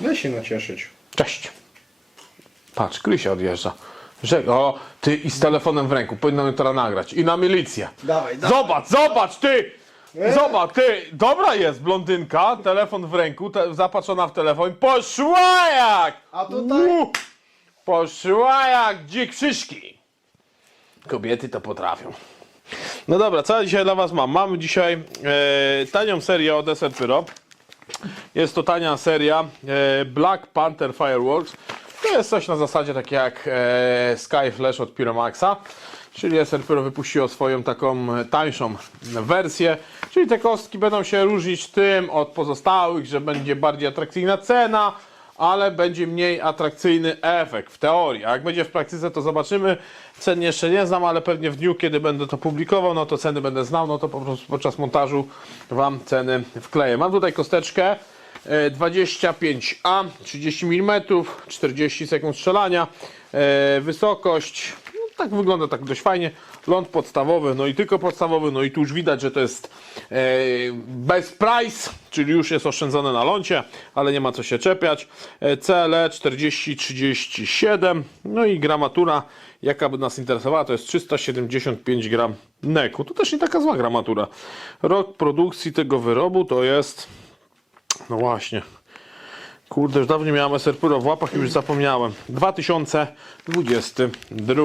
Daj się nacieszyć. Cześć. Patrz, Krysia odjeżdża. Że, o, ty i z telefonem w ręku, powinno teraz nagrać. I na milicję. Dawaj, dawaj. Zobacz, zobacz, ty! Zobacz, ty! Dobra jest blondynka, telefon w ręku, te, zapatrzona w telefon. Poszła jak! A tutaj? U, poszła jak dzik szyszki. Kobiety to potrafią. No dobra, co ja dzisiaj dla was mam? Mamy dzisiaj e, tanią serię od SR Pyro. Jest to tania seria e, Black Panther Fireworks. To jest coś na zasadzie takie jak e, Sky Flash od Pyromaxa. Czyli SR Pyro wypuściło swoją taką e, tańszą wersję. Czyli te kostki będą się różnić tym od pozostałych, że będzie bardziej atrakcyjna cena, ale będzie mniej atrakcyjny efekt w teorii. A jak będzie w praktyce, to zobaczymy. Cen jeszcze nie znam, ale pewnie w dniu, kiedy będę to publikował, no to ceny będę znał, no to po prostu podczas montażu Wam ceny wkleję. Mam tutaj kosteczkę 25A, 30 mm, 40 sekund strzelania, e, wysokość, no, tak wygląda tak dość fajnie, ląd podstawowy, no i tylko podstawowy, no i tu już widać, że to jest e, bez price, czyli już jest oszczędzone na lądzie, ale nie ma co się czepiać. E, CLE 4037, no i gramatura, jaka by nas interesowała, to jest 375 gram neku. To też nie taka zła gramatura. Rok produkcji tego wyrobu to jest, no właśnie, Kurde, już dawno nie miałem SR Pro w łapach i już zapomniałem. 2022.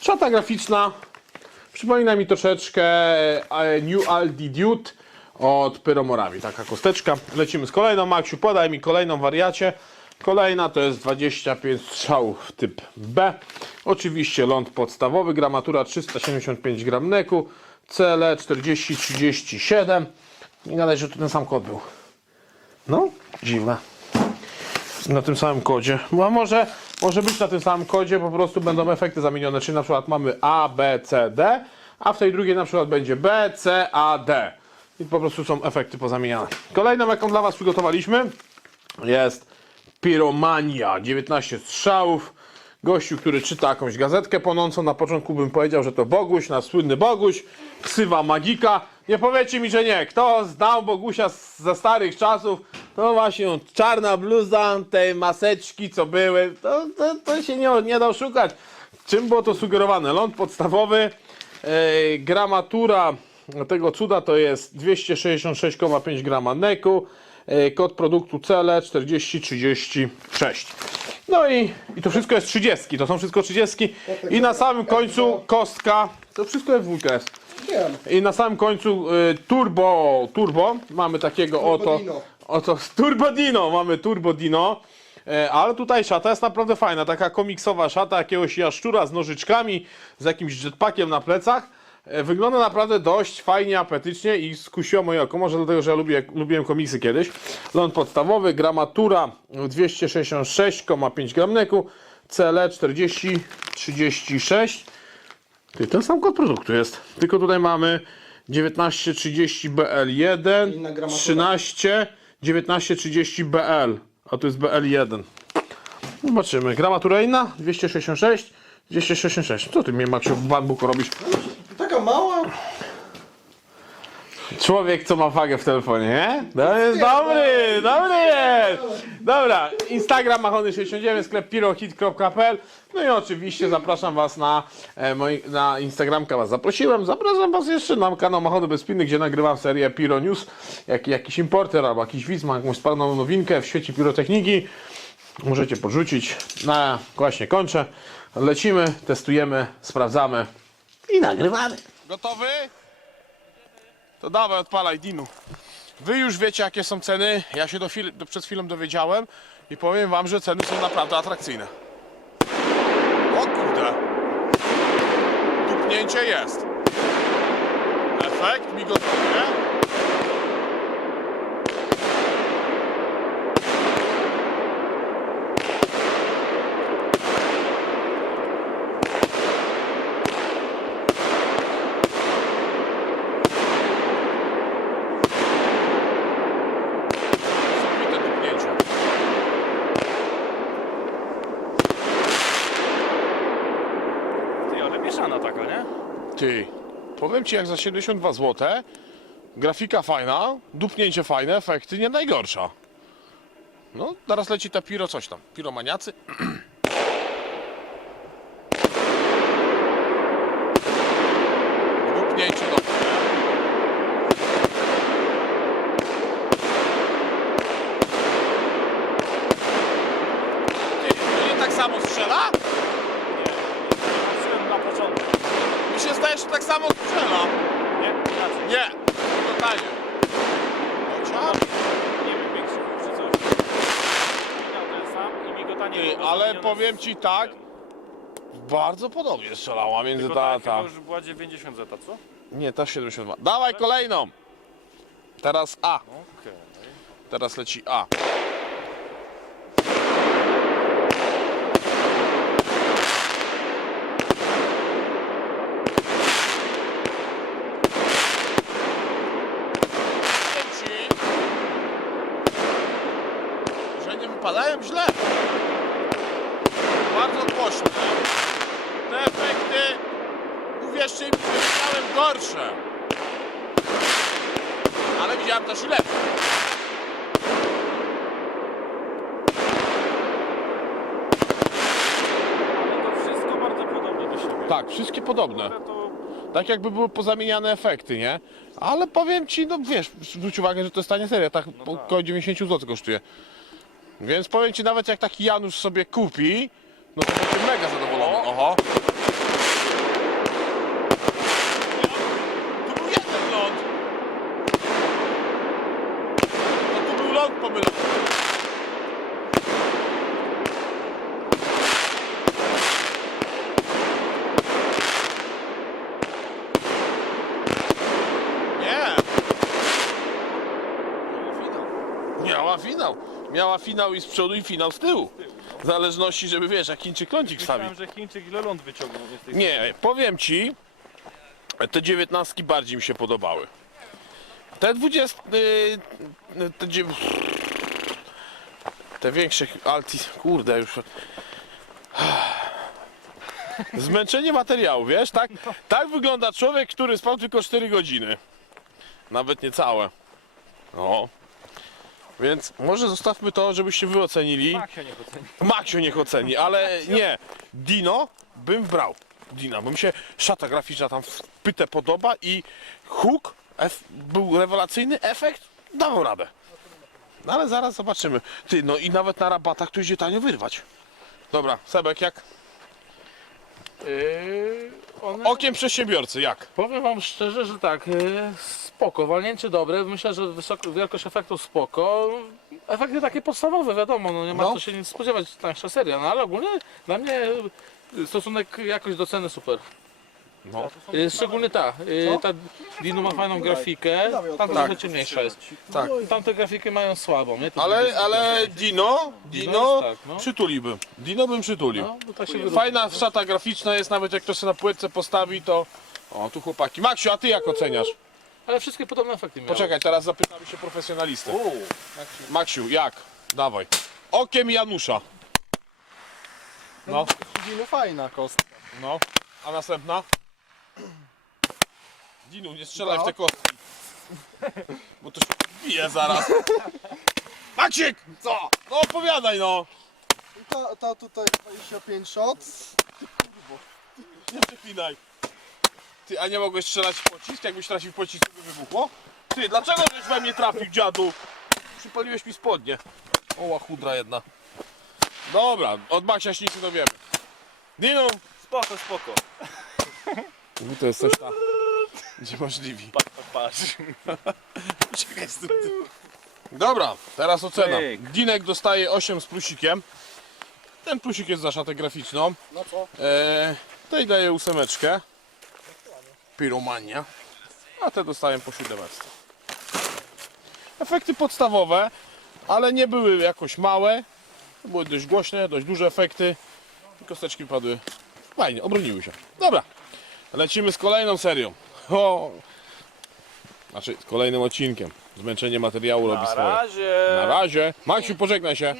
Szata graficzna przypomina mi troszeczkę e, New Aldi Dude od Pyromorawi. Taka kosteczka. Lecimy z kolejną. Maksiu, podaj mi kolejną wariacie. Kolejna to jest 25 strzałów typ B. Oczywiście ląd podstawowy, gramatura 375 gram neku, CL 4037. Nie gadaj, że ten sam kod był. No, dziwne na tym samym kodzie. Bo może, może być na tym samym kodzie, po prostu będą efekty zamienione. Czyli na przykład mamy A, B, C, D, a w tej drugiej na przykład będzie B, C, A, D. I po prostu są efekty pozamieniane. Kolejną, jaką dla Was przygotowaliśmy, jest Piromania. 19 strzałów. Gościu, który czyta jakąś gazetkę płonącą. Na początku bym powiedział, że to Boguś, nasz słynny Boguś, ksywa magika. Nie powiecie mi, że nie. Kto znał Bogusia z- ze starych czasów, to właśnie czarna bluza, te maseczki, co były, to, to, to się nie, nie da oszukać. Czym było to sugerowane? Ląd podstawowy, gramatura tego cuda to jest 266,5 grama neku, kod produktu CL 4036. No i, i to wszystko jest 30, to są wszystko 30 i na samym końcu kostka, to wszystko jest dwójka jest. Wiem. I na samym końcu y, turbo, turbo, mamy takiego oto, Dino. oto, turbo dino, mamy turbo dino, e, ale tutaj szata jest naprawdę fajna, taka komiksowa szata jakiegoś jaszczura z nożyczkami, z jakimś jetpackiem na plecach. E, Wygląda naprawdę dość fajnie, apetycznie i skusiło moje oko, może dlatego, że ja lubię, lubiłem komiksy kiedyś. Ląd podstawowy, gramatura 266,5 gram neku, CL 4036. Ty, ten sam kod produktu jest. Tylko tutaj mamy 1930 BL1, Inna gramatura. 13 1930 BL, a tu jest BL1. Zobaczymy. Gramatura inna 266, 266. Co ty mnie Maksiu w bambuku robisz? Taka mała. Człowiek, co ma wagę w telefonie, nie? To jest dobry, dobry jest! Dobra, Instagram machony69, sklep pirohit.pl No i oczywiście zapraszam was na, e, moi, na Instagramka was zaprosiłem. Zapraszam was jeszcze na kanał Machony Bezpinny, gdzie nagrywam serię Piro News. Jak, jakiś importer albo jakiś widz ma jakąś sprawną nowinkę w świecie pirotechniki. Możecie podrzucić. Na właśnie kończę. Lecimy, testujemy, sprawdzamy i nagrywamy. Gotowy? To dawaj, odpalaj Dinu. Wy już wiecie jakie są ceny. Ja się do chwili, do, przed chwilą dowiedziałem i powiem wam, że ceny są naprawdę atrakcyjne. O kurde. Tupnięcie jest. Efekt migotanie. Niesamowite tupnięcie. Ty, ale mieszana taka, nie? Ty, powiem ci jak za 72 zł, grafika fajna, dupnięcie fajne, efekty nie najgorsza. No, teraz leci ta piro coś tam. Piromaniacy. Głupnięciu do... To nie tak samo strzela? Że tak samo strzela. Nie? Nie, totalnie. Chociaż... Nie wiem, większy czy coś. Miał ten sam i migotanie Ty, było ale powiem z ci tak. Bardzo podobnie strzelała między Tylko ta, ta, ta. już była 90 zeta, co? Nie, ta 72. Dawaj kolejną. Teraz A. Okej. Teraz leci A. Powiem ci, że nie wypadają źle. Bardzo głośne. Te efekty, uwierzcie mi, że widziałem gorsze. Ale widziałem też i lepsze. Ale to wszystko bardzo podobne do siebie. Tak, wszystkie podobne. Ale to Tak jakby były pozamieniane efekty, nie? Ale powiem ci, no wiesz, zwróć uwagę, że to jest tania seria, tak No tak. około 90 zł kosztuje. Więc powiem ci, nawet jak taki Janusz sobie kupi, no to będzie mega zadowolony. Oho. Tu był jeden ląd. To tu był ląd pomylony. Nie. Miała finał. Miała finał i z przodu i finał z tyłu. W zależności, żeby wiesz, jak Chińczyk kącik stawi. myślałem, że Chińczyk ile ląd wyciągnął z tej Nie, powiem ci, te dziewiętnastki bardziej mi się podobały. Te dwudziest... y, Te, dziew... te większe alti... Kurde, już... Zmęczenie materiału, wiesz? Tak, tak wygląda człowiek, który spał tylko 4 godziny. Nawet nie całe. No. Więc może zostawmy to, żebyście wy ocenili. Tak się nie doceni. Maksio niech oceni, ale nie. Dino bym brał. Dina, bo mi się szata graficzna tam w pytę podoba i hook ef, był rewelacyjny, efekt dawał radę. No ale zaraz zobaczymy. Ty, no i nawet na rabatach tu idzie tanio wyrwać. Dobra, Sebek, jak? Yy, one, Okiem przedsiębiorcy, jak? powiem wam szczerze, że tak, yy, spoko, walnięcie dobre, myślę, że wysoko, wielkość efektów spoko. Efekty takie podstawowe, wiadomo, no nie ma No. co się nic spodziewać, tańsza seria, no ale ogólnie dla mnie yy, stosunek jakość do ceny super. No. Yy, szczególnie ta, yy, ta Dino ma fajną grafikę, tam trochę ciemniejsza jest. Tak. Tamte grafiki mają słabą, nie? To Ale, ale Dino, Dino, jest tak, no. przytuliłbym. Dino bym przytulił. No, bo tak się. Fajna szata graficzna jest, nawet jak to sobie na płytce postawi, to... O, tu chłopaki. Maksiu, a ty jak oceniasz? Ale wszystkie podobne efekty miały. Poczekaj, teraz zapytamy się profesjonalisty. Maksiu, jak? Dawaj. Okiem Janusza. No, Dino fajna kostka. no. A następna? Dinu, nie strzelaj w te kostki. Bo to się bije zaraz. Maksiek! Co? No opowiadaj no. Ta, ta tutaj 25 shots. Nie przeklinaj. Ty, a nie mogłeś strzelać w pocisk? Jakbyś trafił w pocisk, to by wybuchło? Ty, dlaczego żeś we mnie trafił, dziadu? Przypaliłeś mi spodnie. Oła, chudra jedna. Dobra, od Maksia się nic nie dowiemy. Dinu! Spoko, spoko. To jest coś tam, gdzie możliwi. Patrz, patrz. Czekaj z tym. Dobra, teraz ocena. Pyk. Dinek dostaje 8 z plusikiem. Ten plusik jest za szatę graficzną. No co? Eee, tej daję ósemeczkę. Piromania. A te dostaję po siódemeczce. Efekty podstawowe, ale nie były jakoś małe. Były dość głośne, dość duże efekty. I kosteczki padły fajnie, obroniły się. Dobra, lecimy z kolejną serią. O! Znaczy, z kolejnym odcinkiem. Zmęczenie materiału robi Na swoje. razie. Na razie. Maksiu, pożegnaj się.